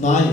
9।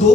2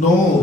9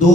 2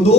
2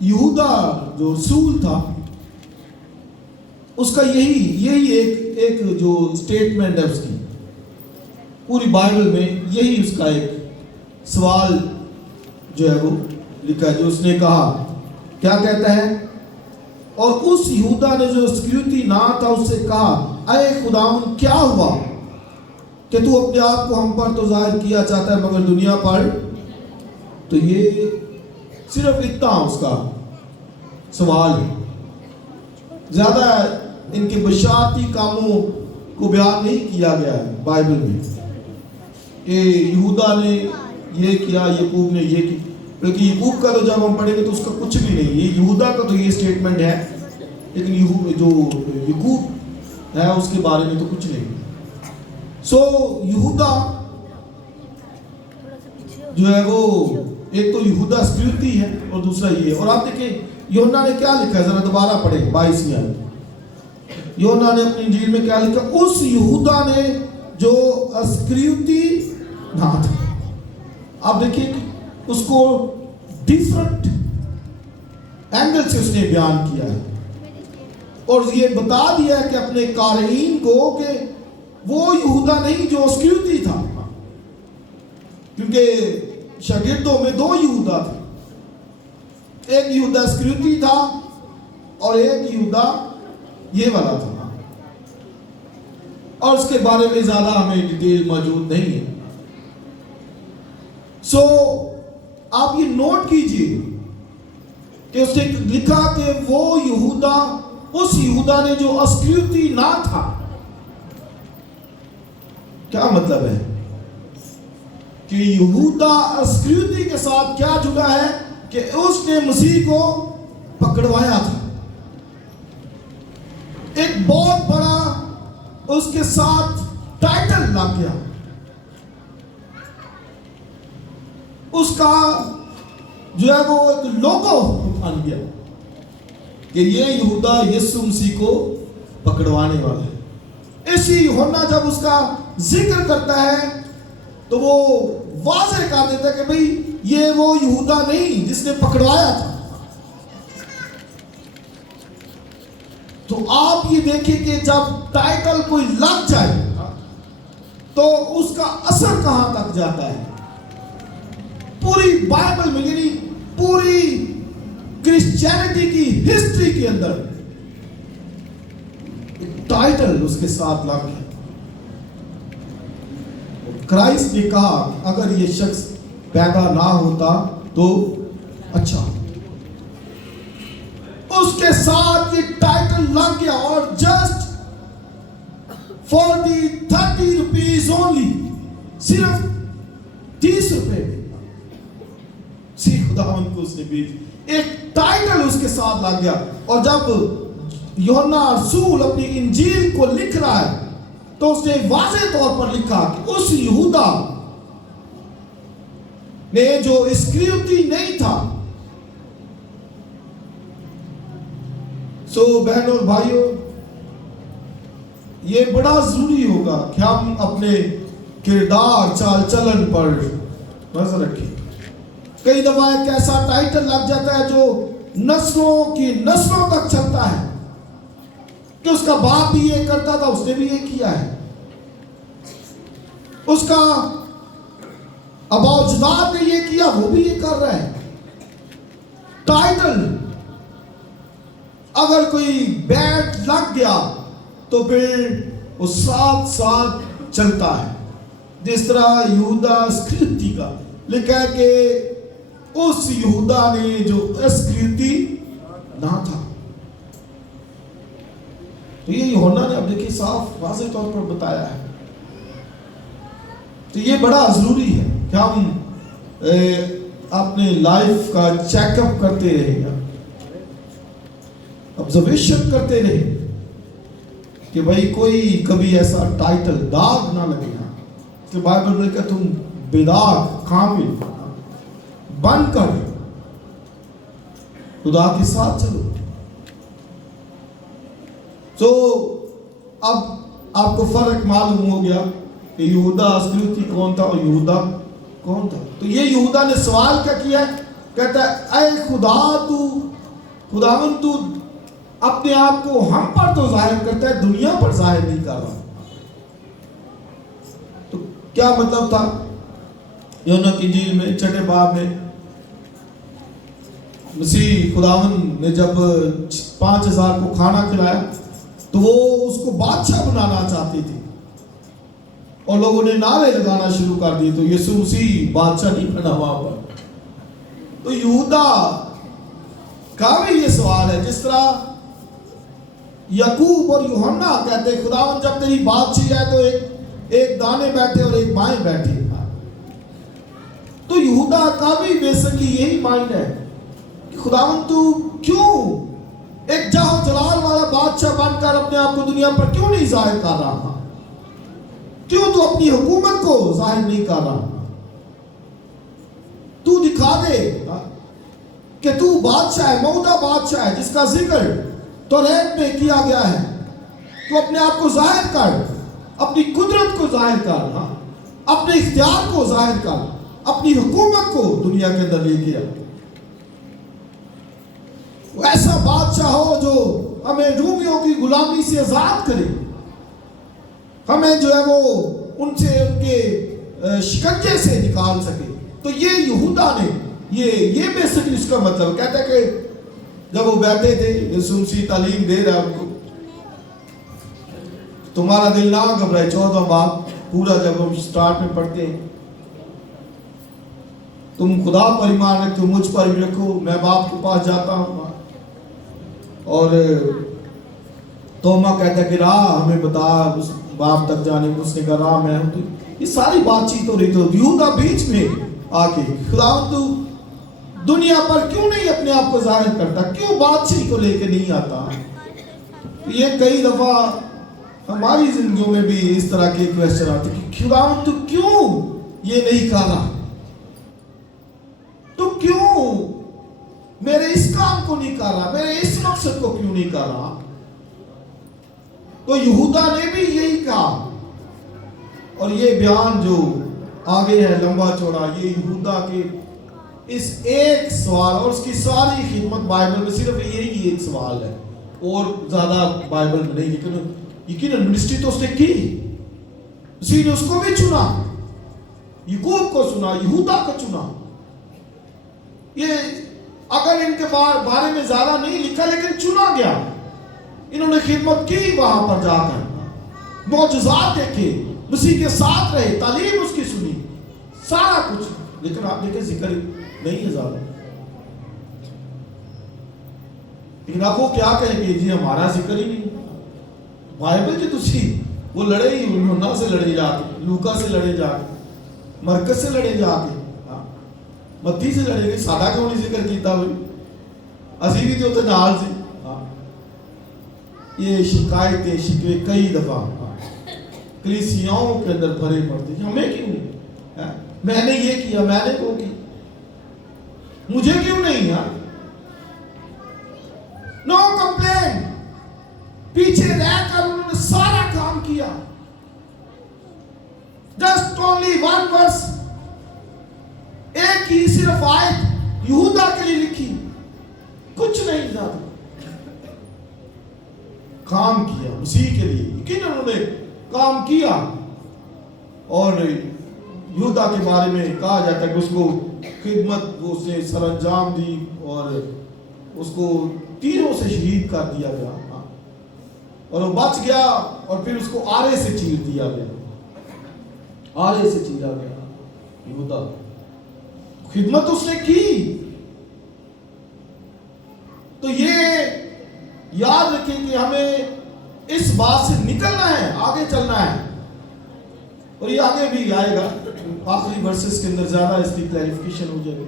یہودا جو رسول تھا اس کا یہی ایک جو سٹیٹمنٹ ہے اس کی پوری بائبل میں، یہی اس کا ایک سوال جو ہے وہ لکھا ہے، جو اس نے کہا، کیا کہتا ہے؟ اور اس یہودا نے جو اسکریوتی نہ تھا اس سے کہا، اے خداوند کیا ہوا کہ تو اپنے آپ کو ہم پر تو ظاہر کیا چاہتا ہے مگر دنیا پر؟ تو یہ صرف اتنا اس کا سوال ہے، زیادہ ان کے بشارتی کاموں کو بیان نہیں کیا گیا ہے بائبل میں کہ یہودا نے یہ کیا، یعقوب نے یہ کی، بلکہ یعقوب کا تو جب ہم پڑھیں گے تو اس کا کچھ بھی نہیں، یہ یہودا کا تو یہ سٹیٹمنٹ ہے، لیکن جو یعقوب ہے اس کے بارے میں تو کچھ نہیں۔ سو یہودا جو ہے وہ ایک تو یہودا اسکریوتی ہے اور دوسرا یہ، اور آپ دیکھیں یوحنا نے کیا لکھا ہے، ذرا دوبارہ پڑھیں 22 میں۔ یوحنا نے اپنی انجیل میں کیا لکھا؟ اس یہودا نے جو اسکریوتی نہ تھا۔ آپ دیکھیں اس کو ڈیفرنٹ اینگل سے اس نے بیان کیا ہے اور یہ بتا دیا ہے کہ اپنے قارئین کو کہ وہ یہودا نہیں جو اسکریوتی تھا، کیونکہ شاگردوں میں 2 یہودا تھے، ایک یہودا اسکریوتی تھا اور ایک یہودا یہ والا تھا، اور اس کے بارے میں زیادہ ہمیں ڈیٹیل موجود نہیں ہے۔ سو آپ یہ نوٹ کیجئے کہ اس نے لکھا کہ وہ یہودا، اس یہودا نے جو اسکریوتی نہ تھا۔ کیا مطلب ہے کہ یہودا اسکریوتی کے ساتھ کیا جڑا ہے کہ اس نے مسیح کو پکڑوایا تھا، ایک بہت بڑا اس کے ساتھ ٹائٹل لگ گیا، اس کا جو ہے وہ ایک لوگو بن گیا کہ یہ یہودا یسوع مسیح کو پکڑوانے والا ہے۔ اسی یوحنا جب اس کا ذکر کرتا ہے تو وہ واضح کر دیتا ہے کہ بھئی یہ وہ یہودا نہیں جس نے پکڑوایا تھا۔ تو آپ یہ دیکھیں کہ جب ٹائٹل کوئی لگ جائے تو اس کا اثر کہاں تک جاتا ہے۔ پوری بائبل میں، یعنی پوری کرسچینٹی کی ہسٹری کے اندر ٹائٹل اس کے ساتھ لگ گیا۔ کرائسٹ نے کہا اگر یہ شخص پیدا نہ ہوتا تو اچھا، اس کے ساتھ یہ ٹائٹل لگ گیا، اور just for the 30 rupees only, صرف 30 روپے میں خداوند کو اس نے بھیج، ایک ٹائٹل اس کے ساتھ لگ گیا۔ اور جب یوحنا رسول اپنی انجیل کو لکھ رہا ہے تو اس نے واضح طور پر لکھا کہ اس یہودا نے جو اسکریوتی نہیں تھا۔ سو بہنوں اور بھائیوں، یہ بڑا ضروری ہوگا کہ ہم اپنے کردار چال چلن پر نظر رکھیں۔ کئی دفعہ ایک ایسا ٹائٹل لگ جاتا ہے جو نسلوں کی نسلوں تک چلتا ہے کہ اس کا باپ بھی یہ کرتا تھا، اس نے بھی یہ کیا ہے، اس کا ابا اجداد نے یہ کیا، وہ بھی یہ کر رہا ہے۔ ٹائٹل اگر کوئی بیٹ لگ گیا تو پھر وہ 7 سال چلتا ہے۔ جس طرح یہودا اسکریوتی کا لکھا ہے کہ اس یہودا نے جو اسکریوتی نہ تھا۔ تو یہ یوحنا نے اب دیکھیں صاف واضح طور پر بتایا ہے۔ تو یہ بڑا ضروری ہے کہ ہم اپنے لائف کا چیک اپ کرتے رہیں گا، آبزرویشن کرتے رہیں کہ بھائی کوئی کبھی ایسا ٹائٹل داغ نہ لگے گا کہ بائبل میں کہ تم بداغ کامل بن کر خدا کے ساتھ چلو۔ تو اب آپ کو فرق معلوم ہو گیا کہ یہودا اسکریوتی کون تھا اور یہودا کون تھا۔ تو یہ یہودا نے سوال کیا کیا ہے کہتا ہے اے خدا خداوند تو اپنے آپ کو ہم پر تو ظاہر کرتا ہے، دنیا پر ظاہر نہیں کر رہا. تو کیا مطلب تھا؟ یوحنا کی انجیل میں چھٹے باب میں مسیح خداوند نے جب 5000 کو کھانا کھلایا تو وہ اس کو بادشاہ بنانا چاہتی تھی اور لوگوں نے نعرے لگانا شروع کر دیے، تو یسوع مسیح بادشاہ نہیں بنا وہاں پر. تو یہودا کا بھی یہ سوال ہے، جس طرح یعقوب اور یوحنا کہتے ہیں خداوند جب تیری بادشاہی ہے تو ایک دانے بیٹھے اور ایک بائیں بیٹھے. تو یہودا کا بھی بیسکلی یہی مائنڈ ہے کہ خداوند تو کیوں ایک جاہ جلال والا بادشاہ بن کر اپنے آپ کو دنیا پر کیوں نہیں ظاہر کر رہا؟ کیوں تو اپنی حکومت کو ظاہر نہیں کر رہا؟ تو دکھا دے کہ تو بادشاہ ہے، موجودہ بادشاہ ہے جس کا ذکر توریت میں کیا گیا ہے. تو اپنے آپ کو ظاہر کر، اپنی قدرت کو ظاہر کر، اپنے اختیار کو ظاہر کر، اپنی حکومت کو دنیا کے اندر لے کے آ. وہ ایسا بادشاہ ہو جو ہمیں رومیوں کی غلامی سے آزاد کرے، ہمیں جو ہے وہ ان سے ان کے شکنجے سے نکال سکے. تو یہ یہودا نے یہ بیسکلی اس کا مطلب کہتا ہے کہ جب وہ بیٹھے تھے یسوع مسیح تعلیم دے رہا ان کو، تمہارا دل نہ گھبرائے. 14واں باب پورا جب ہم سٹارٹ میں پڑھتے ہیں، تم خدا پر ایمان رکھتے ہو، مجھ پر بھی رکھو، میں باپ کے پاس جاتا ہوں. اور توما کہتا ہے کہ راہ ہمیں بتا اس باپ تک جانے کو. اس نے کہا راہ میں ہوں. تو یہ ساری بات چیت ہو رہی. تو یہودا بیچ میں آ کے خداوند تو دنیا پر کیوں نہیں اپنے آپ کو ظاہر کرتا؟ کیوں بادشاہی کو لے کے نہیں آتا؟ یہ کئی دفعہ ہماری زندگیوں میں بھی اس طرح کے کویسچن آتے کہ خداوند تو کیوں یہ نہیں کر رہا؟ تو کیوں میرے اس کام کو نہیں کر رہا؟ میرے اس مقصد کو کیوں نہیں کر رہا؟ تو یہودا نے بھی یہی کہا. اور یہ بیان جو آگے ہے لمبا چوڑا، یہ یہودا کے اس ایک سوال اور اس کی ساری خدمت بائبل میں صرف یہی ایک سوال ہے، اور زیادہ بائبل میں نہیں. لیکن یقیناً منسٹری تو اس نے کی، اسی نے اس کو بھی چنا، یعقوب کو چنا، یہودا کو چنا. یہ اگر ان کے بارے میں زیادہ نہیں لکھا لیکن چنا گیا. انہوں نے خدمت کی وہاں پر جا کر، معجزات دیکھے، مسیح کے ساتھ رہے، تعلیم اس کی سنی، سارا کچھ. لیکن آپ دیکھیں ذکر نہیں ہے زیادہ. لیکن آپ وہ کیا کہیں گے جی ہمارا ذکر ہی نہیں. بائبل جی تسی وہ لڑے ہی یوحنا سے لڑے جا کے، لوکا سے لڑے جا کے، مرکز سے لڑے جا کے، متی سے لڑے گئے. ساڈا کیوں نہیں ذکر کیتا ہوئی؟ اسی بھی تو اتنے نال سے. یہ شکایتیں شکوے کئی دفعہ کلیسیاؤں کے اندر بھرے پڑتے ہیں. ہمیں کیوں نہیں؟ میں نے یہ کیا، میں نے وہ کی، مجھے کیوں نہیں؟ نو کمپلین. پیچھے رہ کر انہوں نے سارا کام کیا. جسٹ اونلی ون ورس، ایک ہی صرف آیت یہودا کے لیے لکھی، کچھ نہیں زیادہ. کام کیا مسیح کے لیے، یقیناً انہوں نے کام کیا. اور یہودا کے بارے میں کہا جاتا ہے کہ اس کو خدمت اس نے سر انجام دی اور اس کو تیروں سے شہید کر دیا گیا، اور وہ بچ گیا. اور پھر اس کو آرے سے چیر دیا گیا، آرے سے چیرا گیا. یہودا خدمت اس نے کی. تو یہ یاد رکھیں کہ ہمیں اس بات سے نکلنا ہے، آگے چلنا ہے. اور یہ آگے بھی آئے گا آخری ورسز کے اندر، زیادہ اس کی کلیریفیکیشن ہو جائے گی.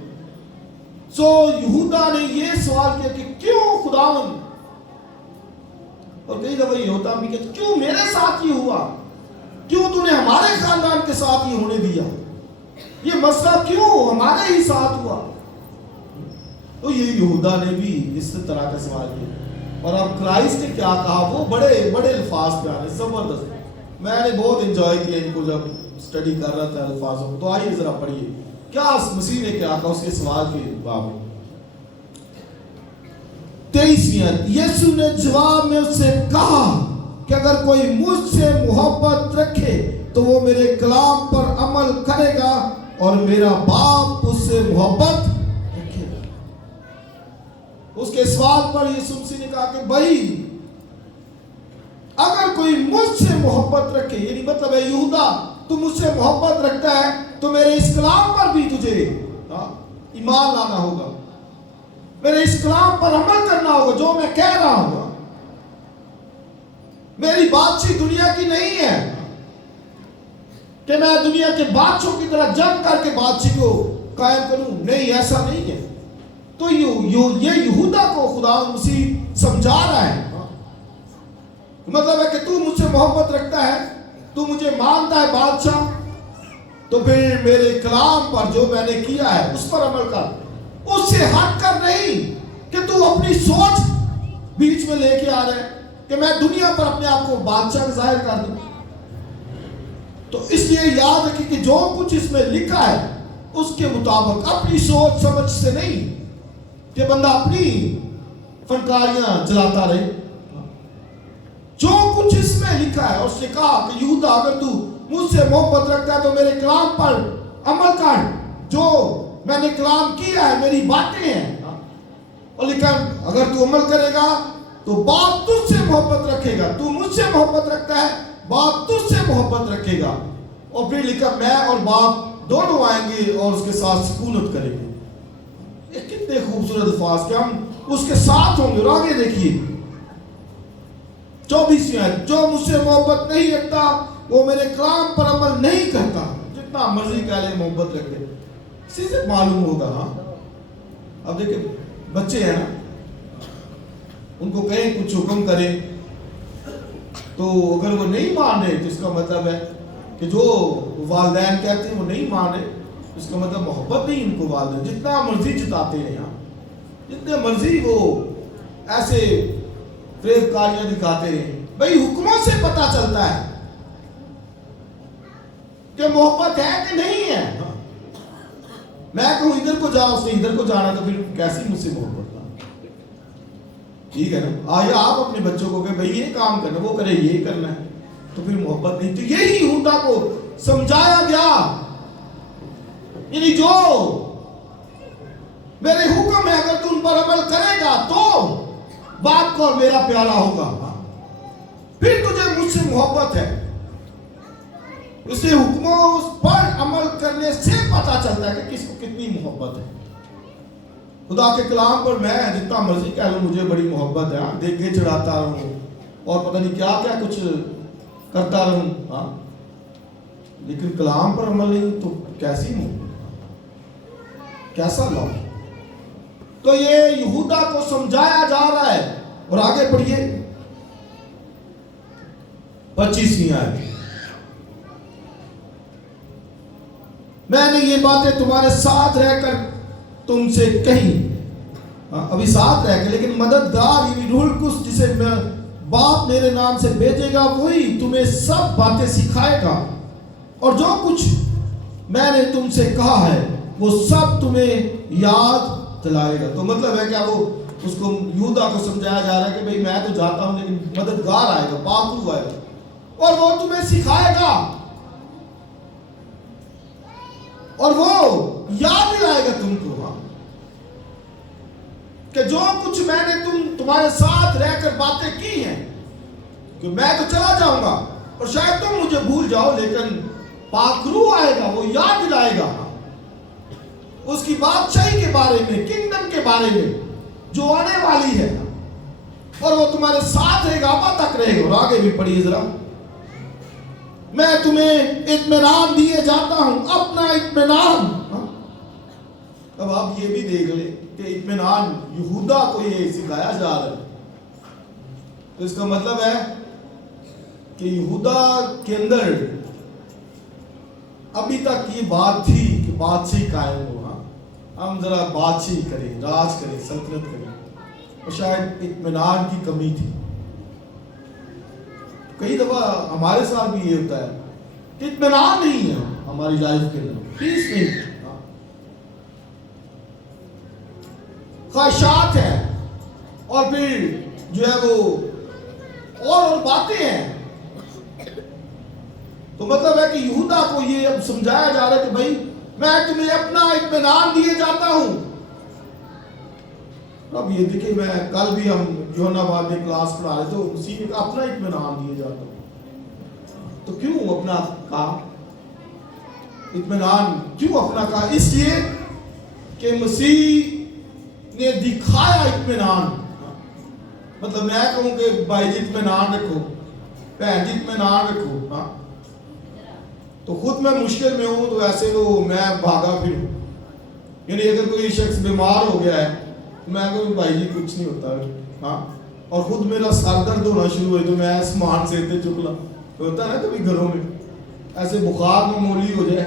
سو یہودا نے یہ سوال کیا کہ کیوں خداوند، اور کئی دفعہ یہ ہوتا بھی کہ کیوں میرے ساتھ یہ ہوا، کیوں تو نے ہمارے خاندان کے ساتھ یہ ہونے دیا، یہ مسئلہ کیوں ہمارے ہی ساتھ ہوا. تو یہ یہودا نے بھی اس طرح کا سوال کیا. اور اب کرائسٹ نے کیا کہا، وہ بڑے بڑے الفاظ پہ آنے، زبردست. میں نے بہت انجوائے کیا ان کو جب اسٹڈی کر رہا تھا الفاظوں کو. تو آئیے ذرا پڑھیے کیا مسیح نے کیا کہا اس کے سوال کے باب 23 یسوع نے جواب میں اس سے کہا کہ اگر کوئی مجھ سے محبت رکھے تو وہ میرے کلام پر عمل کرے گا اور میرا باپ اس سے محبت رکھے گا۔ اس کے سوال پر یسوع مسیح نے کہا کہ بھائی اگر کوئی مجھ سے محبت رکھے، یعنی مطلب ہے یہودا تو مجھ سے محبت رکھتا ہے تو میرے اس کلام پر بھی تجھے ایمان لانا ہوگا، میرے اس کلام پر عمل کرنا ہوگا جو میں کہہ رہا ہوں۔ میری بادشاہی دنیا کی نہیں ہے کہ میں دنیا کے بادشاہوں کی طرح جنگ کر کے بادشاہی کو قائم کروں، نہیں، ایسا نہیں ہے۔ تو یہ یہودا کو خدا مسیح سمجھا رہا ہے، مطلب ہے کہ تو مجھ سے محبت رکھتا ہے، تو مجھے مانتا ہے بادشاہ، تو پھر میرے کلام پر جو میں نے کیا ہے اس پر عمل کر، اس سے ہٹ کر نہیں کہ تو اپنی سوچ بیچ میں لے کے آ رہے کہ میں دنیا پر اپنے آپ کو بادشاہ ظاہر کر دوں۔ تو اس لیے یاد رکھیں کہ جو کچھ اس میں لکھا ہے اس کے مطابق، اپنی سوچ سمجھ سے نہیں کہ بندہ اپنی فنکاریاں چلاتا رہے۔ جو کچھ اس میں لکھا ہے، اس نے کہا کہ یہودا اگر تو مجھ سے محبت رکھتا ہے تو میرے کلام پر عمل کر، جو میں نے کلام کیا ہے میری باتیں ہیں، اور لکھا اگر تو عمل کرے گا تو باپ تجھ سے محبت رکھے گا، تو مجھ سے محبت رکھتا ہے باپ تجھ سے محبت رکھے گا، اور پھر لکھا میں اور باپ دونوں آئیں گے اور اس کے ساتھ سکونت کریں گے۔ یہ کتنے خوبصورت الفاظ کہ ہم اس کے ساتھ ہوں گے۔ اور آگے دیکھیے 24 جو مجھ سے محبت نہیں رکھتا وہ میرے کلام پر عمل نہیں کرتا۔ جتنا مرضی کہہ لے محبت رکھ دے، اسی سے معلوم ہوگا۔ ہاں اب دیکھیں بچے ہیں نا، ان کو کہیں کچھ حکم کریں تو اگر وہ نہیں مان رہے تو اس کا مطلب ہے کہ جو والدین کہتے ہیں وہ نہیں مان رہے، اس کا مطلب محبت نہیں ان کو والدین، جتنا مرضی جتاتے ہیں، جتنے مرضی وہ ایسے فریب کاریاں دکھاتے ہیں، بھئی حکموں سے پتہ چلتا ہے کہ محبت ہے کہ نہیں ہے۔ میں کہوں ادھر کو جا، اس نے ادھر کو جانا، تو پھر کیسی مجھ سے محبت؟ ٹھیک ہے نا، آیا آپ اپنے بچوں کو کہ بھئی یہ کام کرنا، وہ کرے یہ کرنا ہے، تو پھر محبت نہیں۔ تو یہی یہودا کو سمجھایا گیا، یعنی جو میرے حکم ہے اگر تم پر عمل کرے گا تو باپ کو اور میرا پیارا ہوگا، پھر تجھے مجھ سے محبت ہے۔ اسے حکموں پر عمل کرنے سے پتہ چلتا ہے کہ کس کو کتنی محبت ہے۔ خدا کے کلام پر میں جتنا مرضی کہہ لوں مجھے بڑی محبت ہے، دیکھے چڑھاتا رہوں اور پتہ نہیں کیا کیا کچھ کرتا رہوں، لیکن کلام پر عمل نہیں تو کیسی محبت، کیسا لو؟ تو یہ یہودا کو سمجھایا جا رہا ہے۔ اور آگے پڑھیے 25ویں آیت، میں نے یہ باتیں تمہارے ساتھ رہ کر تم سے کہیں، ابھی ساتھ رہ کے، لیکن مددگار یعنی روح القدس جسے باپ میرے نام سے بھیجے گا وہی تمہیں سب باتیں سکھائے گا، اور جو کچھ میں نے تم سے کہا ہے وہ سب تمہیں یاد دلائے گا۔ تو مطلب ہے کیا، وہ اس کو یہودا کو سمجھایا جا رہا ہے کہ بھئی میں تو جاتا ہوں لیکن مددگار آئے گا، پاک روح آئے گا اور وہ تمہیں سکھائے گا اور وہ یاد دلائے گا تم کو، کہ جو کچھ میں نے تمہارے ساتھ رہ کر باتیں کی ہیں، کہ میں تو چلا جاؤں گا اور شاید تم مجھے بھول جاؤ، لیکن پاک روح آئے گا، وہ یاد دلائے گا اس کی بادشاہی کے بارے میں، کنگڈم کے بارے میں جو آنے والی ہے، اور وہ تمہارے ساتھ رہے گا، ابد تک رہے گا۔ اور آگے بھی پڑھیے ذرا، میں تمہیں اطمینان دیے جاتا ہوں، اپنا اطمینان۔ اب آپ یہ بھی دیکھ لیں کہ اطمینان یہودا کو یہ سکھایا جا رہا ہے، تو اس کا مطلب ہے کہ یہودا کے اندر ابھی تک یہ بات تھی کہ بادشاہی قائم ہو، ہم ذرا بادشاہی کریں، راج کریں، سلطنت کریں، اور شاید اطمینان کی کمی تھی۔ کئی دفعہ ہمارے ساتھ بھی یہ ہوتا ہے کہ اطمینان نہیں ہے ہماری لائف کے اندر، پیس نہیں، اور پھر جو ہے وہ اور باتیں ہیں. تو مطلب ہے کہ یہودا کو یہ اب سمجھایا جا رہا ہے کہ بھائی میں تمہیں اپنا اطمینان دیے جاتا ہوں. اب یہ دیکھیں میں کل بھی ہم یوحنا آباد میں کلاس پڑھا رہے تو مسیح نے کہا اپنا اطمینان دیے جاتا ہوں. تو کیوں اپنا کہا اطمینان؟ کیوں اپنا کہا؟ اس لیے کہ مسیح نے دکھایا اطمینان. مطلب میں کہوں کہ بھائی جی اطمینان رکھو، بہن جی اطمینان رکھو، تو خود میں مشکل میں ہوں تو ایسے تو میں بھاگا پھروں. یعنی اگر کوئی شخص بیمار ہو گیا ہے میں کہوں بھائی جی کچھ نہیں ہوتا، اور خود میرا سر درد ہونا شروع ہوئے تو میں سامان سیتے چکلا. ہوتا ہے نا کبھی گھروں میں ایسے بخار معمولی ہو جائے،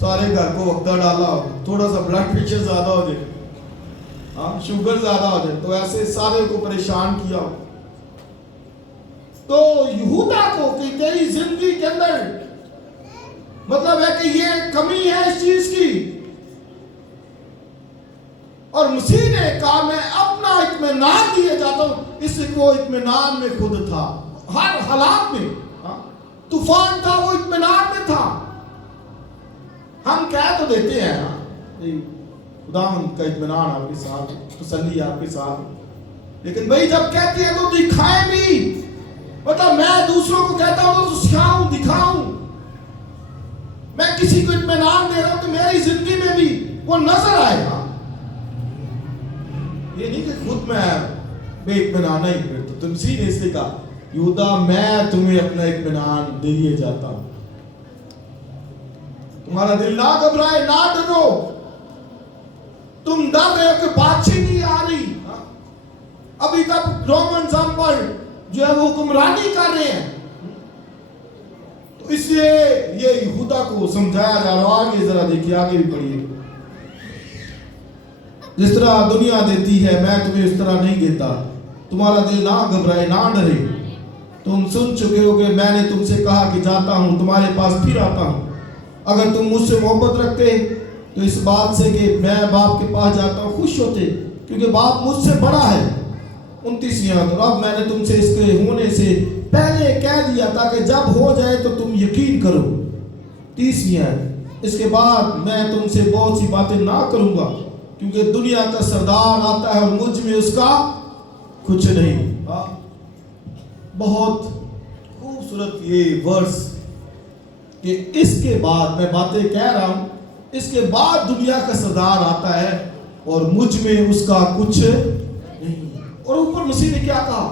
سارے گھر کو وقتہ ڈالا ہو، تھوڑا سا بلڈ پریشر زیادہ ہو جائے، شوگر زیادہ ہو جائے، تو ایسے سارے کو پریشان کیا ہو. تو یہودا کو کہ تیری زندگی کے اندر مطلب ہے کہ یہ کمی ہے اس چیز کی، اور مسیح نے کہا میں اپنا اطمینان دیے جاتا ہوں. اس لیے وہ اطمینان میں خود تھا ہر حالات میں. طوفان تھا وہ اطمینان میں تھا. ہم کہہ تو دیتے ہیں خدا ان کا اطمینان آپ کے ساتھ، تسلی آپ کے ساتھ، لیکن بھائی جب کہتے ہیں تو دکھائیں بھی. مطلب میں دوسروں کو کہتا ہوں تو سکھاؤں دکھاؤں. میں کسی کو اطمینان دے رہا ہوں تو میری زندگی میں بھی وہ نظر آئے گا. یہ نہیں کہ خود میں بے اطمینان نہیں کرتا. تم سی نے اس لیے کہا یہودا میں تمہیں اپنا اطمینان دیے جاتا ہوں. تمہارا دل نہ گھبرائے، نہ ڈرو. تم ڈر رہے ہو کہ بادشاہ نہیں آ رہی، ابھی تک رومنز ہم پر جو ہے وہ حکمرانی کر رہے ہیں. تو اس لیے یہ یہودا کو سمجھایا جا رہا. آگے ذرا دیکھیے، آگے بھی پڑھیے. جس طرح دنیا دیتی ہے میں تمہیں اس طرح نہیں دیتا. تمہارا دل نہ گھبرائے، نہ ڈرے. تم سن چکے ہو کہ میں نے تم سے کہا کہ جاتا ہوں تمہارے پاس پھر آتا ہوں. اگر تم مجھ سے محبت رکھتے تو اس بات سے کہ میں باپ کے پاس جاتا ہوں خوش ہوتے، کیونکہ باپ مجھ سے بڑا ہے. 29 آیت. اب میں نے تم سے اس کے ہونے سے پہلے کہہ دیا تاکہ جب ہو جائے تو تم یقین کرو. 30 آیت. اس کے بعد میں تم سے بہت سی باتیں نہ کروں گا، کیونکہ دنیا کا سردار آتا ہے اور مجھ میں اس کا کچھ نہیں. بہت خوبصورت یہ ورس کہ اس کے بعد میں باتیں کہہ رہا ہوں، اس کے بعد دنیا کا سردار آتا ہے اور مجھ میں اس کا کچھ نہیں. اور اوپر مسیح نے کیا کہا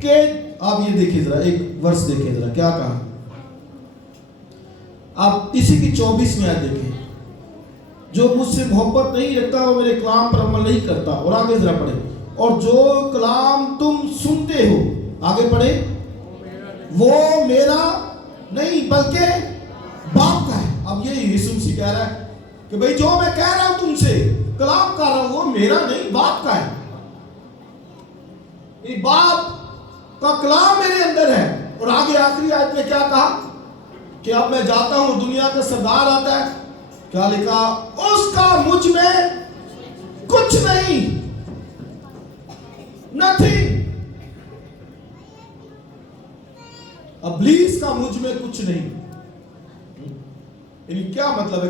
کہ آپ یہ دیکھیں ذرا، ایک ورس دیکھیں ذرا کیا کہا. آپ اسی کی 24ویں آیت دیکھیں. جو مجھ سے محبت نہیں رکھتا وہ میرے کلام پر عمل نہیں کرتا. اور آگے ذرا پڑھیں. اور جو کلام تم سنتے ہو، آگے پڑھیں، وہ میرا نہیں بلکہ باپ کا ہے. اب یہ یسوع مسیح کہہ رہا ہے کہ بھئی جو میں کہہ رہا ہوں تم سے کلام کر رہا ہوں وہ میرا نہیں باپ کا ہے. یہ باپ کا کلام میرے اندر ہے. اور آگے آخری آیت میں کیا کہا کہ اب میں جاتا ہوں دنیا کا سردار آتا ہے. کیا لکھا؟ اس کا مجھ میں کچھ نہیں، nothing. ابلیس کا مجھ میں کچھ نہیں. یعنی کیا مطلب ہے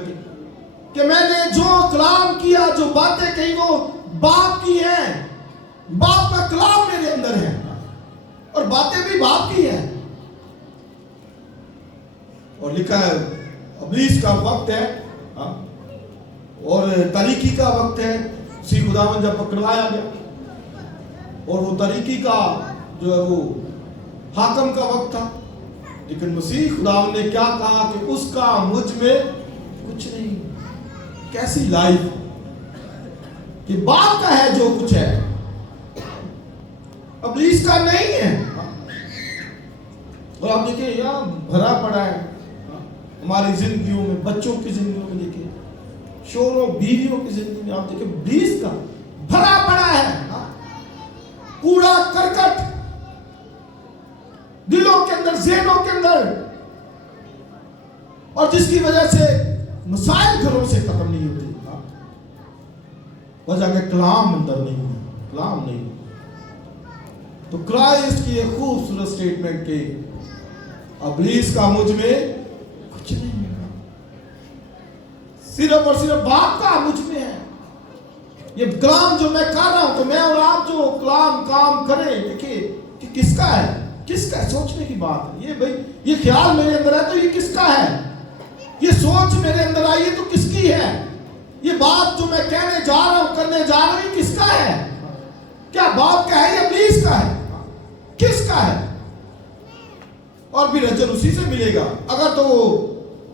کہ میں نے جو کلام کیا، جو باتیں کہی وہ باپ کی ہیں. باپ کا کلام میرے اندر ہے اور باتیں بھی باپ کی ہیں. اور لکھا ہے ابلیس کا وقت ہے اور طریقی کا وقت ہے. اسی خداوند جب پکڑوایا گیا اور وہ طریقی کا جو ہے وہ حاکم کا وقت تھا، لیکن مسیح خداوند نے کیا کہا کہ اس کا مجھ میں کچھ نہیں. کیسی لائف کہ باپ کا ہے جو کچھ ہے، ابلیس کا نہیں ہے. اور آپ دیکھیں یہاں بھرا پڑا ہے ہماری زندگیوں میں، بچوں کی زندگیوں میں، دیکھیں شوروں بیویوں کی زندگی میں، آپ دیکھیں ابلیس کا بھرا پڑا ہے. کوڑا کرکٹ دلوں کے اندر، ذہنوں کے اندر، اور جس کی وجہ سے مسائل گھروں سے ختم نہیں ہوتے. وجہ کہ کلام اندر نہیں ہے. کلام نہیں. تو کرائسٹ کی ایک خوبصورت سٹیٹمنٹ کہ ابلیس کا مجھ میں کچھ نہیں ہے, صرف اور صرف باپ کا مجھ میں ہے. یہ کلام جو میں کر رہا ہوں, تو میں اور آپ جو کلام کام کریں, دیکھیے کہ کس کا ہے, کس کا ہے, سوچنے کی بات ہے. یہ بھائی یہ خیال میرے اندر ہے تو یہ کس کا ہے, یہ سوچ میرے اندر آئی ہے تو کس کی ہے, یہ بات جو میں کہنے جا رہا ہوں, کرنے جا رہا ہوں, یہ کس کا ہے, کیا باپ کا ہے یا ابلیس کا ہے, کس کا ہے. اور بھی اجر اسی سے ملے گا. اگر تو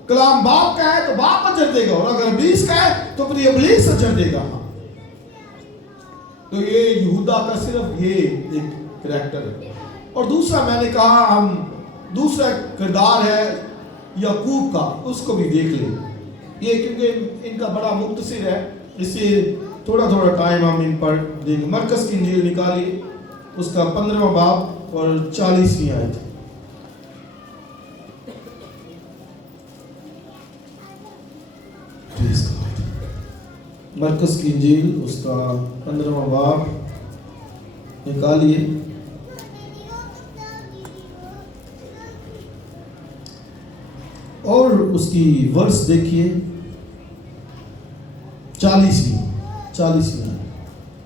کلام باپ کا ہے تو باپ اجر دے گا, اور اگر ابلیس کا ہے تو پھر ابلیس اجر دے گا. تو یہ یہودا کا صرف یہ ایک کریکٹر ہے. اور دوسرا میں نے کہا ہم دوسرا کردار ہے یعقوب کا, اس کو بھی دیکھ لیں. یہ کیونکہ ان کا بڑا مختصر ہے, اس سے تھوڑا تھوڑا ٹائم ہم ان پر دیں گے. مرکز کی انجیل نکالیے, اس کا 15واں باب اور 40ویں آیت. مرکز کی انجیل اس کا 15واں باب نکالیے, اور اس کی ورس دیکھیے 40ویں.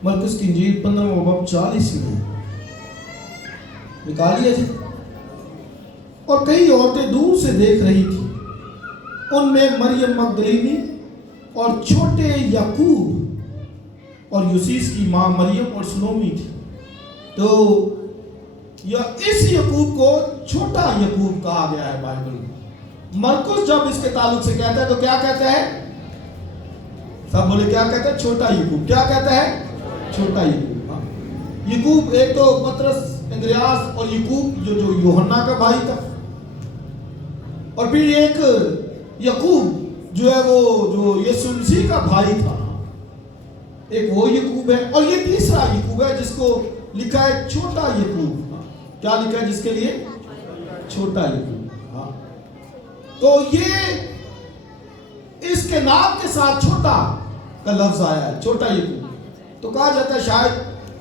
مرکز کی انجیل 15واں باب 40ویں نکالیے جی. اور کئی عورتیں دور سے دیکھ رہی تھی, ان میں مریم مگدلینی اور چھوٹے یعقوب اور یوسیس کی ماں مریم اور سلومی تھی. تو اس یعقوب کو چھوٹا یعقوب کہا گیا ہے بائبل میں. مرکز جب اس کے تعلق سے کہتا ہے تو کیا کہتا ہے, سب بولے کیا کہتا ہے, چھوٹا یعقوب. کیا کہتا ہے, چھوٹا یعقوب. یعقوب ایک تو پطرس, اندریاس اور یعقوب جو یوحنا کا بھائی تھا, اور پھر ایک یعقوب جو ہے وہ جو یسوع مسیح کا بھائی تھا, ایک وہ یعقوب ہے. اور یہ تیسرا یعقوب ہے جس کو لکھا ہے چھوٹا یعقوب. کیا لکھا ہے جس کے لیے, چھوٹا یعقوب. تو یہ اس کے نام کے ساتھ چھوٹا کا لفظ آیا ہے, چھوٹا یعقوب. تو کہا جاتا ہے شاید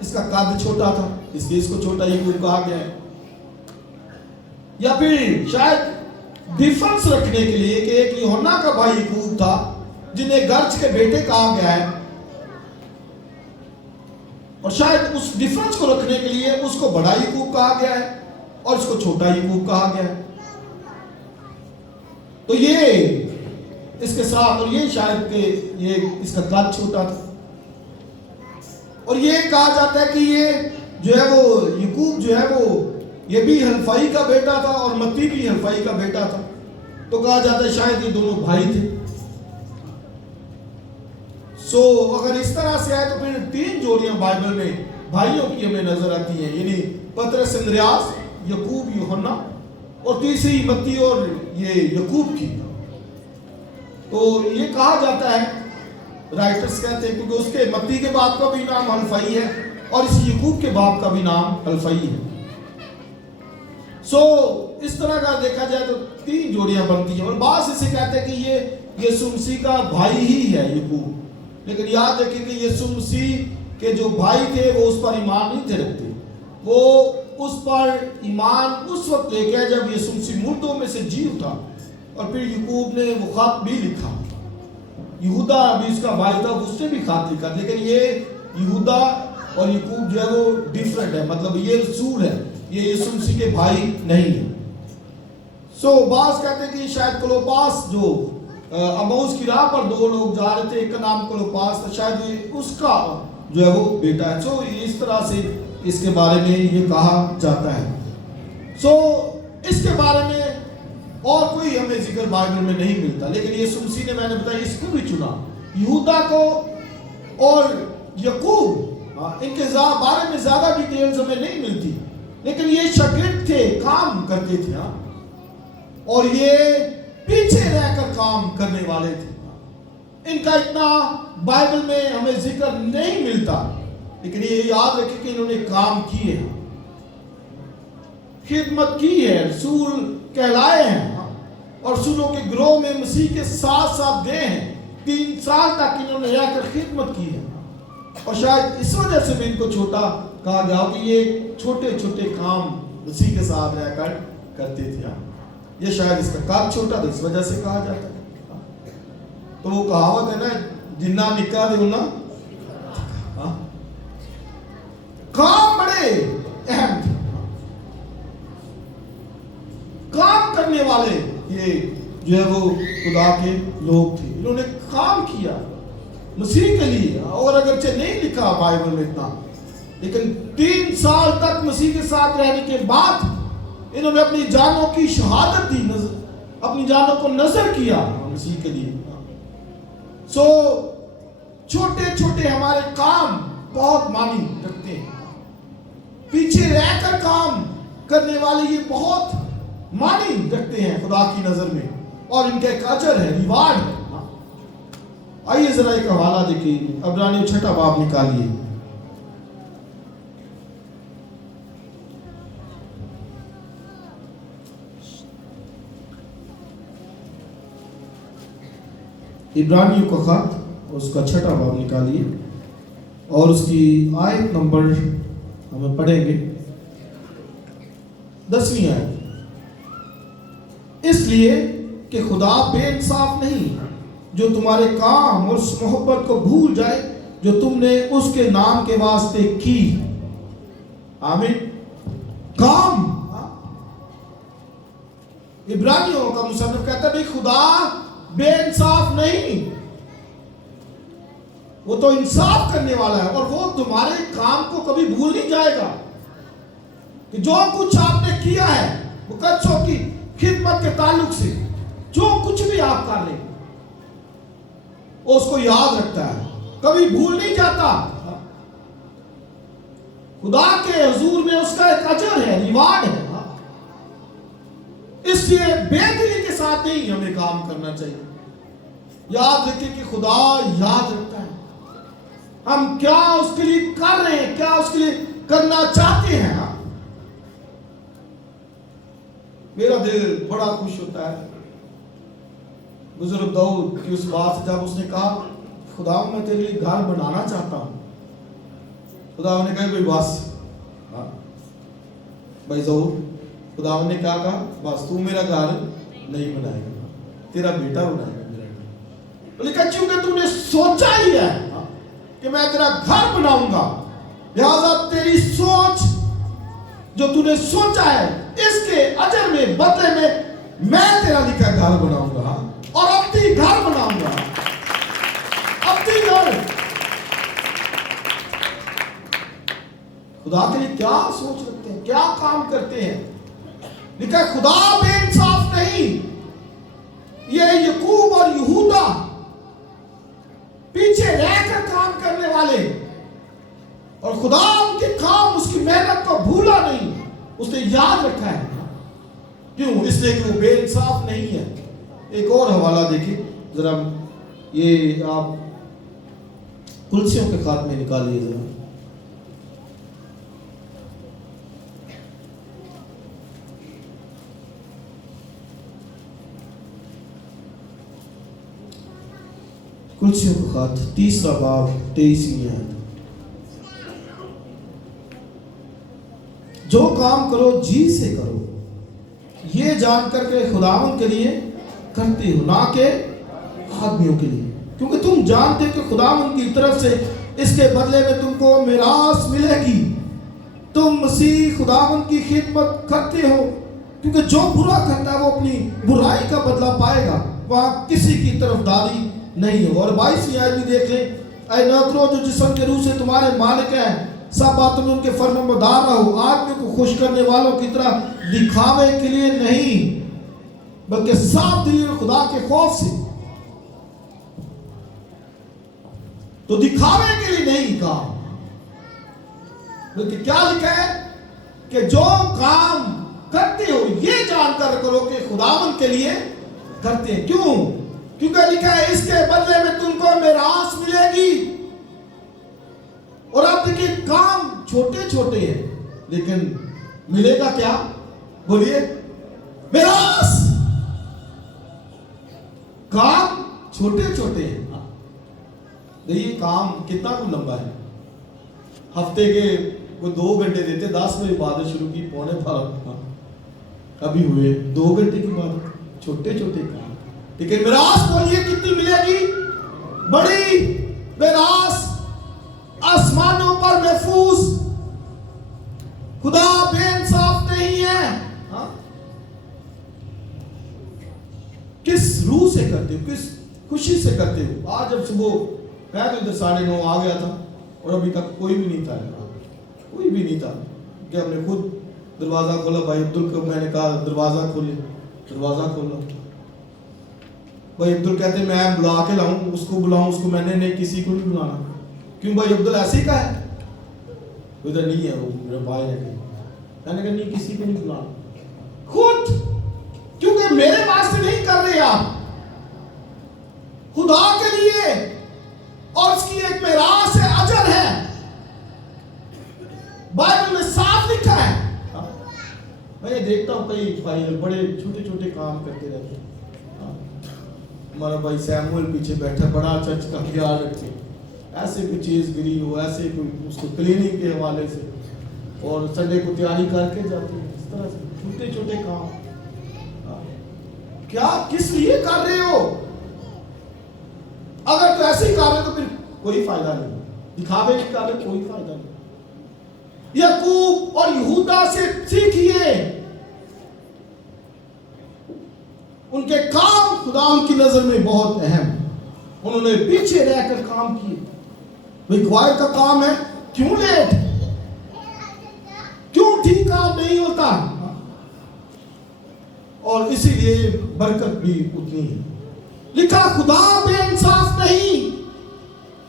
اس کا قد چھوٹا تھا, اس لیے اس کو چھوٹا یعقوب کہا گیا ہے. یا پھر شاید ڈیفرنس رکھنے کے لیے کہ ایک یوحنا کا بھائی یعقوب تھا جنہیں گرج کے بیٹے کہا گیا ہے, اور شاید اس ڈیفرنس کو رکھنے کے لیے اس کو بڑا یعقوب کہا گیا ہے اور اس کو چھوٹا یعقوب کہا گیا ہے. تو یہ اس کے ساتھ, اور یہ شاید کہ یہ اس کا قد چھوٹا تھا. اور یہ کہا جاتا ہے کہ یہ جو ہے وہ یعقوب جو ہے وہ یہ بھی حلفائی کا بیٹا تھا اور متی بھی حلفائی کا بیٹا تھا. تو کہا جاتا ہے شاید یہ دونوں بھائی تھے. سو اگر اس طرح سے آئے تو پھر 3 جوڑیاں بائبل میں بھائیوں کی ہمیں نظر آتی ہیں, یعنی پطرس, اندریاس, یعقوب, یوحنا, اور تیسری متی اور یہ یعقوب کی. تو یہ کہا جاتا ہے, رائٹرز کہتے ہیں, کیونکہ اس کے متی کے باپ کا بھی نام حلفائی ہے اور اس یعقوب کے باپ کا بھی نام حلفائی ہے. سو اس طرح کا دیکھا جائے تو 3 جوڑیاں بنتی ہیں. اور بعض اسے کہتے ہیں کہ یہ یسوع مسیح کا بھائی ہی ہے یعقوب. لیکن یاد رکھیں کہ یسوع مسیح کے جو بھائی تھے وہ اس پر ایمان نہیں تھے رکھتے. وہ اس پر ایمان اس وقت لے کے جب یسوع مسیح مردوں میں سے جی اٹھا, اور پھر یعقوب نے وہ خط بھی لکھا. یہودا بھی اس کا بھائی تھا, اس نے بھی خط لکھا. لیکن یہ یہودا اور یعقوب جو ہے وہ ڈیفرنٹ ہے, مطلب یہ رسول ہے, یہ یسوع مسیح کے بھائی نہیں ہے. سو بعض کہتے ہیں کہ شاید کلوپاس جو اموس کی راہ پر 2 لوگ جا رہے تھے, ایک کا نام کلوپاس تھا, شاید اس کا جو ہے وہ بیٹا ہے. سو اس طرح سے اس کے بارے میں یہ کہا جاتا ہے. سو اس کے بارے میں اور کوئی ہمیں ذکر بائبل میں نہیں ملتا. لیکن یسوع مسیح نے, میں نے بتایا, اس کو بھی چنا, یہودا کو اور یعقوب. ان کے بارے میں زیادہ ڈیٹیلز ہمیں نہیں ملتی, لیکن یہ شاگرد تھے, کام کرتے تھے, اور یہ پیچھے رہ کر کام کرنے والے تھے. ان کا اتنا بائبل میں ہمیں ذکر نہیں ملتا, لیکن یہ یاد رکھیں کہ انہوں نے کام کیے, خدمت کی ہے, رسول کہلائے ہیں, اور رسولوں کے گروہ میں مسیح کے ساتھ ساتھ گئے ہیں. 3 سال تک انہوں نے رہ کر خدمت کی ہے. اور شاید اس وجہ سے بھی ان کو چھوٹا کہا گیا ہو کہ یہ چھوٹے چھوٹے کام مسیح کے ساتھ رہ کر کرتے تھے. یہ شاید اس کا قد چھوٹا تھا اس وجہ سے کہا جاتا ہے. تو وہ کہاوت ہے نا, جنہ نکا دے انہاں کام بڑے اہم تھے. کام کرنے والے یہ جو ہے وہ خدا کے لوگ تھے. انہوں نے کام کیا مسیح کے لیے. اور اگرچہ نہیں لکھا بائبل میں اتنا, لیکن 3 سال تک مسیح کے ساتھ رہنے کے بعد انہوں نے اپنی جانوں کی شہادت دی, اپنی جانوں کو نذر کیا مسیح کے لیے. سو چھوٹے چھوٹے ہمارے کام بہت معنی رکھتے ہیں. پیچھے رہ کر کام کرنے والے یہ بہت معنی رکھتے ہیں خدا کی نظر میں, اور ان کا ایک اجر ہے, ریوارڈ ہے. آئیے ذرا ایک حوالہ دیکھیے, عبرانیوں 6 باب نکالیے. عبرانیوں کا خط, اس کا 6 باب نکالیے اور اس کی آیت نمبر ہمیں پڑھیں گے 10ویں آیت. اس لیے کہ خدا بے انصاف نہیں جو تمہارے کام اور اس محبت کو بھول جائے جو تم نے اس کے نام کے واسطے کی. آمین. کام, عبرانیوں کا مصنف کہتا ہے بھئی خدا بے انصاف نہیں, وہ تو انصاف کرنے والا ہے, اور وہ تمہارے کام کو کبھی بھول نہیں جائے گا کہ جو کچھ آپ نے کیا ہے مقدسوں کی خدمت کے تعلق سے, جو کچھ بھی آپ کر لیں وہ اس کو یاد رکھتا ہے, کبھی بھول نہیں جاتا. خدا کے حضور میں اس کا ایک اجر ہے, ریوارڈ ہے. اس لیے بے دلی کے ساتھ نہیں ہمیں کام کرنا چاہیے. یاد رکھیں کہ خدا یاد رکھتا ہے ہم کیا اس کے لیے کر رہے ہیں, کیا اس کے لیے کرنا چاہتے ہیں. میرا دل بڑا خوش ہوتا ہے بزرگ داؤد کی اس بات سے, جب اس نے کہا خدا میں تیرے لیے گھر بنانا چاہتا ہوں. خدا نے کہا بھائی بس بھائی ضرور. خدا نے کیا کہا, بس تو میرا گھر نہیں بنائے گا, تیرا بیٹا بنائے گا میرا گھر. لیکن چونکہ تو نے سوچا ہی ہے کہ میں تیرا گھر بناؤں گا, لہذا تیری سوچ جو تو نے سوچا ہے اس کے اجر میں بدلے میں تیرا لکھا گھر بناؤں گا, اور اپنی گھر بناؤں گا, اپنی گھر. خدا کے لیے کیا سوچ رکھتے ہیں, کیا کام کرتے ہیں. لکھا خدا بے انصاف نہیں. یہ یعقوب اور یہودا پیچھے رہ کر کام کرنے والے, اور خدا ان کے کام, اس کی محنت کو بھولا نہیں, اس نے یاد رکھا ہے. کیوں؟ اس لیے کہ وہ بے انصاف نہیں ہے. ایک اور حوالہ دیکھیں ذرا, یہ آپ کلسیوں کے خط میں نکالیے ذرا. کلسیوں کے خط 3 باب 23ویں آیت. جو کام کرو جی سے کرو, یہ جان کر کے خداوند کے لیے کرتے ہو, نہ کہ آدمیوں کے لیے, کیونکہ تم جانتے کہ خداوند کی طرف سے اس کے بدلے میں تم کو میراث ملے گی. تم مسیح خداوند کی خدمت کرتے ہو, کیونکہ جو برا کرتا ہے وہ اپنی برائی کا بدلہ پائے گا, وہاں کسی کی طرفداری نہیں ہو. اور 22ویں آیت بھی دیکھ لیں. اے نوکروں جو جسم کے روح سے تمہارے مالک ہیں, سب باتوں میں ان کے فرمانبردار رہو, آدمی کو خوش کرنے والوں کی طرح دکھاوے کے لیے نہیں, بلکہ صاف دلی اور خدا کے خوف سے. تو دکھاوے کے لیے نہیں کام, بلکہ کیا لکھا ہے کہ جو کام کرتے ہو یہ جان کر کرو کہ خداوند کے لیے کرتے ہیں. کیوں؟ کیونکہ لکھا ہے اس کے بدلے میں تم کو میراث ملے گی. اور آپ دیکھیں کام چھوٹے چھوٹے ہیں, لیکن ملے گا کیا؟ بولیے, میراث. کام چھوٹے چھوٹے ہیں, دیکھیے کام کتنا لمبا ہے, ہفتے کے وہ 2 گھنٹے دیتے, 10 بجے عبادت شروع کی, 11:45 کبھی ہوئے 2 گھنٹے کی عبادت, چھوٹے چھوٹے کام. لیکن میراث بولیے کتنی ملے گی؟ بڑی میراث, آسمانوں پر محفوظ. خدا بے انصاف نہیں ہے. کس روح سے کرتے ہو, کس خوشی سے کرتے ہو؟ آج جب صبح میں تو ادھر 9:30 آ گیا تھا اور ابھی تک کوئی بھی نہیں تھا, کوئی بھی نہیں تھا, کہ ہم نے خود دروازہ کھولا. بھائی عبدال کو میں نے کہا دروازہ کھولے, دروازہ کھولا. بھائی عبدال کہتے میں بلا کے لاؤں, اس کو بلاؤں, اس کو میں نے نہیں, کسی کو نہیں بلانا. کیوں بھائی عبدال ایسے ہی کا ہے؟ ادھر نہیں ہے, وہ میرا بھائی ہے. میں نے کہا نہیں, کسی کو نہیں بلانا. خود, کیونکہ میرے واسطے نہیں کر رہے آپ, خدا کے لیے, اور اس کی ایک میراث ہے, اجر ہے. بائبل میں صاف لکھا ہے. میں دیکھتا ہوں کئی بھائی بڑے چھوٹے چھوٹے کام کرتے رہتے ہیں. ہمارا بھائی سیموئل پیچھے بیٹھا, بڑا چرچ کا خیال رکھتے, ایسے کوئی چیز گری ہو, ایسے کوئی اس کو کلیننگ کے حوالے سے, اور سنڈے کو تیاری کر کے جاتے ہیں. اس طرح سے چھوٹے چھوٹے کام. کیا کس لیے کر رہے ہو؟ اگر تو ایسے ہی کر رہے تو پھر کوئی فائدہ نہیں, دکھاوے نہیں کر رہے, کوئی فائدہ نہیں. یعقوب اور یہودا سے سیکھیے, ان کے کام خدا ان کی نظر میں بہت اہم. انہوں نے پیچھے رہ کر کام کیے. بھئی گواہی کا کام ہے, کیوں لیٹ, کیوں ٹھیک کام نہیں ہوتا؟ اور اسی لیے برکت بھی اتنی ہے. لکھا خدا بے انصاف نہیں.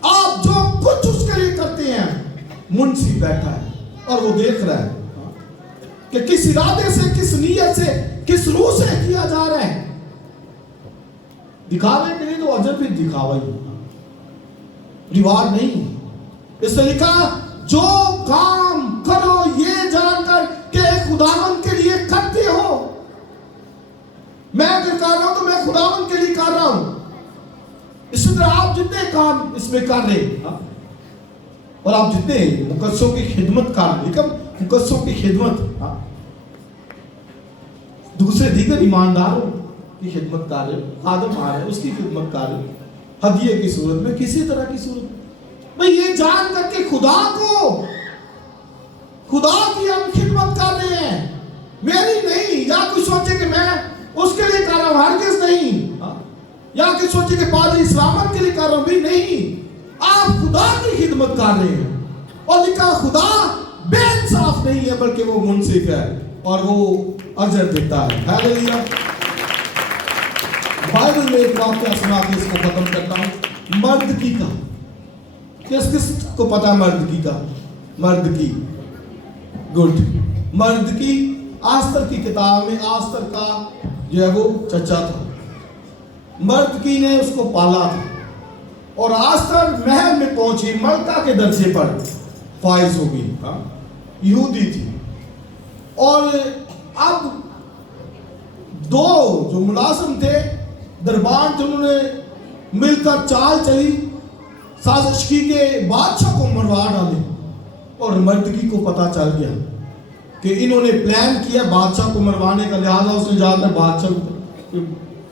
آپ جو کچھ اس کے لیے کرتے ہیں, منصف بیٹھا ہے اور وہ دیکھ رہا ہے کہ کس ارادے سے, کس نیت سے, کس روح سے کیا جا رہا ہے. دکھاوے کے لیے تو اجر بھی دکھاوا ہی, ریوارڈ نہیں. اس نے لکھا جو کام کرو یہ جان کر کہ خداوند کے لیے کرتے ہو. میں اگر کر رہا ہوں تو میں خداوند کے لیے کر رہا ہوں. اسی طرح آپ جتنے کام اس میں کر رہے ہیں, اور آپ جتنے مقدسوں کی خدمت کر رہے ہیں, مقدسوں کی خدمت, دوسرے دیگر ایمانداروں کی خدمت کر رہے, خادم آ رہے ہیں اس کی خدمت کر رہے, ہدیے کی صورت میں, کسی طرح کی صورت میں, میں یہ جان کر کے خدا کی ہم خدمت کر رہے ہیں, میری نہیں. یا کوئی سوچے کہ میں اس کے لیے کر رہا ہوں, ہرگز نہیں. یا کوئی سوچے کہ پادری اسلامت کے لیے کر رہا ہوں, بھی نہیں. آپ خدا کی خدمت کر رہے ہیں. اور لکھا خدا بے انصاف نہیں ہے بلکہ وہ منصف ہے اور وہ اجر دیتا ہے. ہاللیلویا. بائبل میں ایک واقعہ سنا کے اس کو ختم کرتا ہوں. مردکی کا, کس کو پتا مردکی کا؟ مردکی, گڈ. مردکی آستر کی کتاب میں, آستر کا جو ہے وہ چچا تھا. مردکی نے اس کو پالا تھا, اور آستر محل میں پہنچی, ملکہ کے درجے پر فائز ہو گئی, یہودی تھی. اور اب 2 جو ملازم تھے, دربان تھے, انہوں نے مل کر چال چلی, سازش کی کہ بادشاہ کو مروا ڈالے. اور مردکی کو پتا چل گیا کہ انہوں نے پلان کیا بادشاہ کو مروانے کا. لہذا اس نے جا کر بادشاہ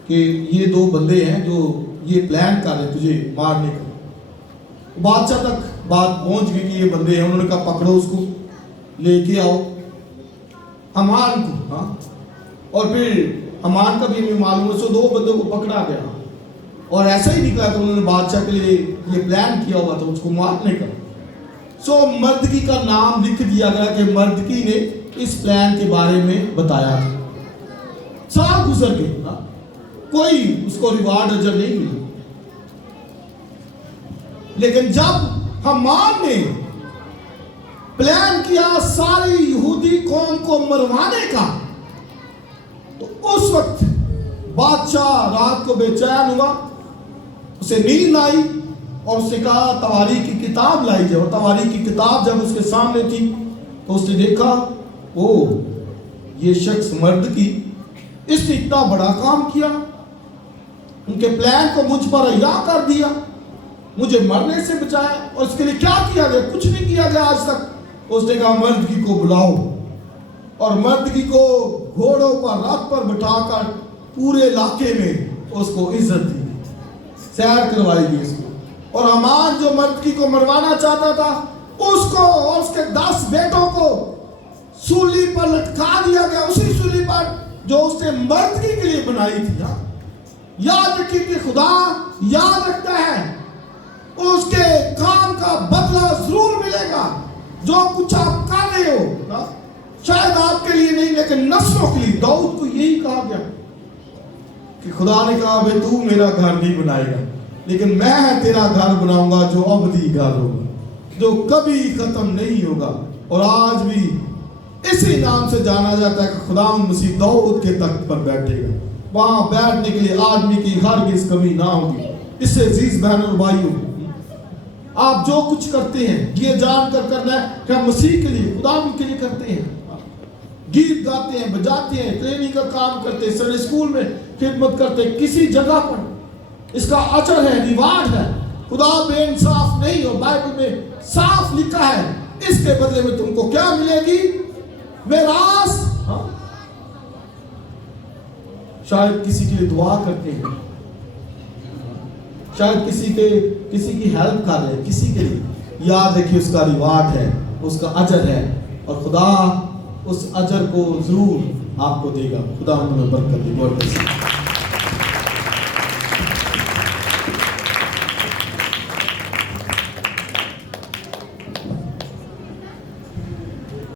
کہ یہ 2 بندے ہیں جو یہ پلان کر رہے تجھے مارنے کا. بادشاہ تک بات پہنچ گئی کہ یہ بندے ہیں. انہوں نے کہا پکڑو اس کو, لے کے آؤ حمان کو. اور پھر حمان کا بھی ہمیں معلوم ہے, 2 بندوں کو پکڑا گیا. اور ایسا ہی نکلا کہ انہوں نے بادشاہ کے لیے یہ پلان کیا ہوا تھا اس کو مارنے کا. مردکی کا نام لکھ دیا گیا کہ مردکی نے اس پلان کے بارے میں بتایا تھا. سال گزر گئے, کوئی اس کو ریوارڈ اجر نہیں ملا. لیکن جب حمان نے پلان کیا ساری یہودی قوم کو مروانے کا, تو اس وقت بادشاہ رات کو بے چین ہوا, اسے نیند آئی, اور اس نے کہا تواریخ کی کتاب لائی جائے. اور تواریخ کی کتاب جب اس کے سامنے تھی تو اس نے دیکھا, یہ شخص مردکی, اس نے اتنا بڑا کام کیا, ان کے پلان کو مجھ پر احیا کر دیا. مجھے مرنے سے بچایا. اور اس کے لیے کیا کیا گیا؟ کچھ نہیں کیا گیا آج تک. اس نے کہا مردگی کو بلاؤ، اور مردگی کو گھوڑوں پر رات پر بٹھا کر پورے علاقے میں اس کو عزت دی، سیر کروائی گئی اس کو. اور حمان جو مردگی کو مروانا چاہتا تھا، اس کو اور اس کے 10 بیٹوں کو سولی پر لٹکا دیا گیا، اسی سولی پر جو اس نے مردگی کے لیے بنائی تھی. یاد رکھیے کہ خدا یاد رکھتا ہے، اس کے کام کا بدلہ ضرور ملے گا. جو کچھ آپ کر رہے ہو شاید آپ کے لیے نہیں لیکن نسلوں کے لیے. داؤد کو یہی کہا گیا کہ خدا نے کہا بھئی تو میرا گھر نہیں بنائے گا، لیکن میں تیرا گھر بناؤں گا جو ابدی گھر ہوگا، جو کبھی ختم نہیں ہوگا. اور آج بھی اسی نام سے جانا جاتا ہے کہ خدا مسیح داؤد کے تخت پر بیٹھے گا. وہاں بیٹھنے کے لیے آدمی کی ہرگز کمی نہ ہوگی. اس سے عزیز بہن اور بھائیوں، آپ جو کچھ کرتے ہیں یہ جان کر کرنا ہے کہ ہم مسیح کے لیے، خدا کے لیے کرتے ہیں. گیت گاتے ہیں، بجاتے ہیں، ٹریننگ کا کام کرتے ہیں، سنڈے اسکول میں خدمت کرتے ہیں، کسی جگہ پر اس کا اجر ہے، ریوارڈ ہے. خدا بے انصاف نہیں ہو. بائبل میں صاف لکھا ہے اس کے بدلے میں تم کو کیا ملے گی؟ میراث. شاید کسی کے لیے دعا کرتے ہیں، شاید کسی کی ہیلپ کر رہے ہیں، کسی کے لیے یاد رکھیے اس کا ریوارڈ ہے، اس کا اجر ہے، اور خدا اس اجر کو ضرور آپ کو دے گا. خدا تمہیں برکت دے.